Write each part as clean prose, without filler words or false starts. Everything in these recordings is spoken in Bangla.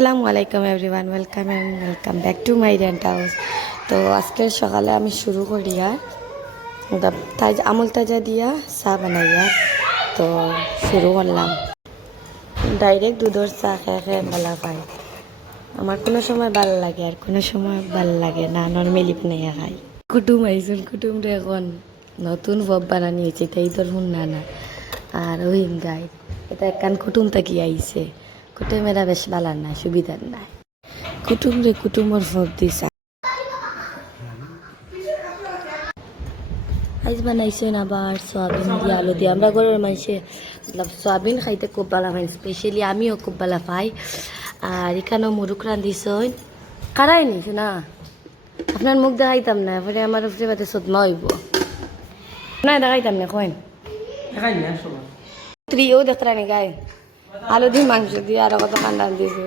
আসসালামু আলাইকুম everyone, welcome back to my rent house. তো আজকে সকালে আমি শুরু করি আর আমুল তাজা দিয়া চা বানাইয়া তো শুরু করলাম। ডাইরেক্ট দুধের চা খেয়ে খেয়ে ভালো পাই। আমার কোনো সময় ভালো লাগে আর কোনো সময় ভালো লাগে না, নর্মালি বানাইয়া খাই। কুটুম আইসুন, কুটুম রে এখন নতুন ভব বানানি হয়েছে, তাই তোর শুন না। আর ওই গাই এটা একখান কুটুম তাকি আইছে, কুটুমেরা বেশ ভালো নাই, সুবিধার নাই। কুটুম রে কুটুমর ভব দিছে। আইজ বানাইছেন আবার সয়াবিন দিয়ে আলু দিয়ে। আমরা ঘরের মানুষে সয়াবিন খাইতে খুব ভালো পাই, স্পেশালি আমিও খুব ভালো পাই। আর এখানেও মুরুখ রান্ধিছেন, কারাই নিছে না, আপনার মুখ দেখাইতাম না, এবারে আমার উপরে বাদে সদমা হইব না, দেখাইতাম না কইন ত্রিও দেখরা নি গায়ে আলু দিয়ে মাংস দিয়ে আর কত কান্ডান দিয়েছে,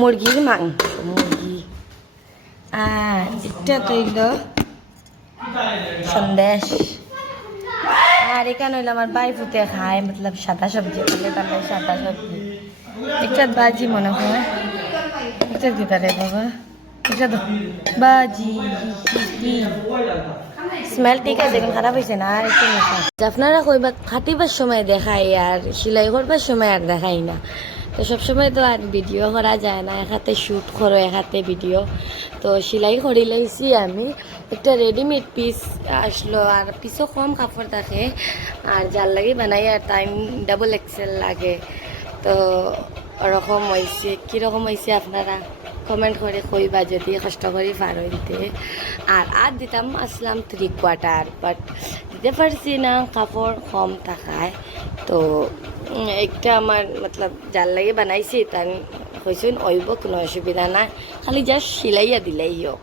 মুরগির মাংস, মুরগি। আর এটা তৈল সন্দেশ। আর এখানে হইলো আমার বাই ফুতে খায়, মতলব সাদা সবজি খালে তাহলে সাদা সবজি। একটা বাজি মনে হয়, একটা কি তারে বাবা, এটা তো বাজি স্মেল ঠিক আছে, এখন খারাপ হয়েছে না। আর একটু আপনারা কইবা খাটিবার সময় দেখাই আর সেলাই করবার সময় আর দেখাই না, তো সবসময় তো আর ভিডিও করা যায় না, এক হাতে শ্যুট করো এক হাতে ভিডিও। তো সেলাই করি লাইছি আমি, একটা রেডিমেড পিস আসলো আর পিসও কম কাপড় থাকে, আর যার লাগে বানাই আর টাইম ডাবল এক্সেল লাগে। তো ওরকম হয়েছে, কীরকম হয়েছে আপনারা কমেন্ট করে কইবা যদি কষ্ট করি পারো দিতে। আর দিতাম আসলাম 3/4, বাট দিতে পারছি না কাপড় কম থাকায়। তো একটা আমার মতলব যার লাগে বানাইছি তার কইছেন ওইব, কোনো অসুবিধা নাই, খালি জাস্ট সিলাইয়া দিলেই হোক।